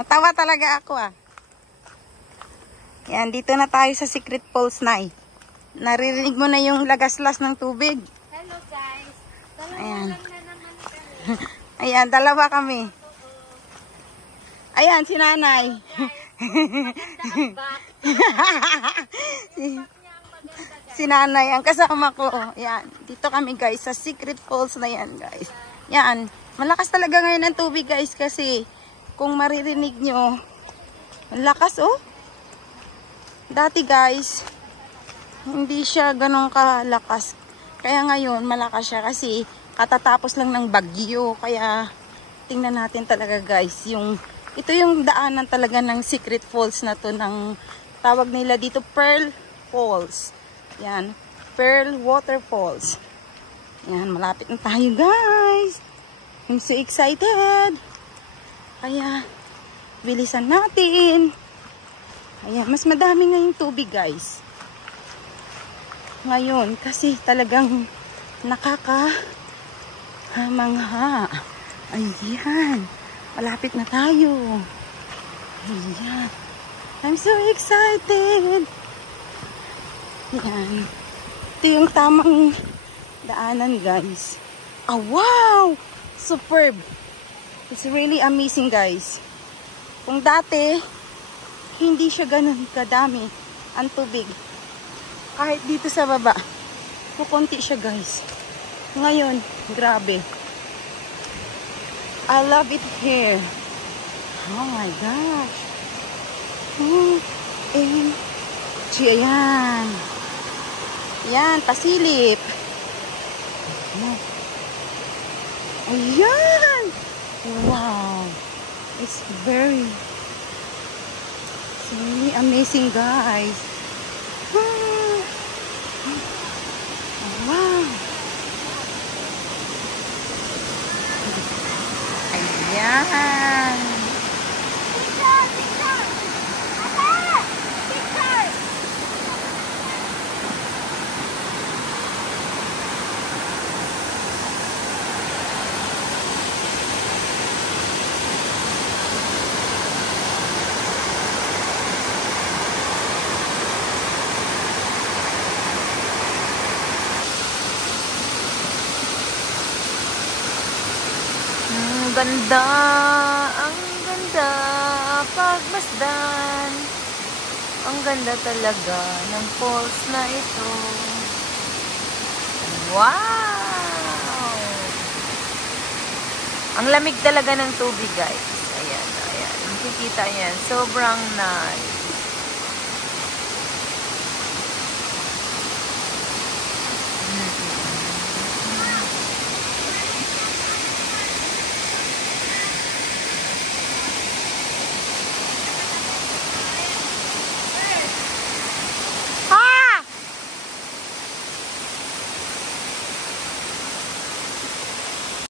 Natawa talaga ako ah. Yan, dito na tayo sa Secret Falls na eh. Naririnig mo na yung lagaslas ng tubig. Hello guys. Ayan. Lang na naman kami. Ayan, dalawa kami. Ayan, si nanay. Si nanay, ang kasama ko. Ayan, dito kami guys, sa Secret Falls na yan guys. Yan, malakas talaga ngayon ang tubig guys kasi kung maririnig nyo, malakas oh. Dati guys, hindi siya ganun kalakas. Kaya ngayon, malakas siya kasi katatapos lang ng bagyo. Kaya tingnan natin talaga guys, ito yung daanan talaga ng Secret Falls na to, ng tawag nila dito Pearl Falls. Yan, Pearl Waterfalls. Yan, malapit na tayo guys. I'm so excited. Kaya, bilisan natin. Ayan, mas madami nga yung tubig guys. Ngayon, kasi talagang nakakahamangha. Ayan, malapit na tayo. Ayan, I'm so excited. Ayan, ito yung tamang daanan guys. Ah, wow! Superb! It's really amazing guys. Kung dati, hindi siya ganun kadami ang tubig. Kahit dito sa baba, kukunti siya guys. Ngayon, grabe. I love it here. Oh my gosh. Ayan. Ayan, pasilip. Ayan. Wow. It's really amazing guys. Wow. Ayan. Ang ganda pagmasdan. Ang ganda talaga ng falls na ito. Wow! Ang lamig talaga ng tubig guys. Ayan, ayan. Makikita yan. Sobrang nice.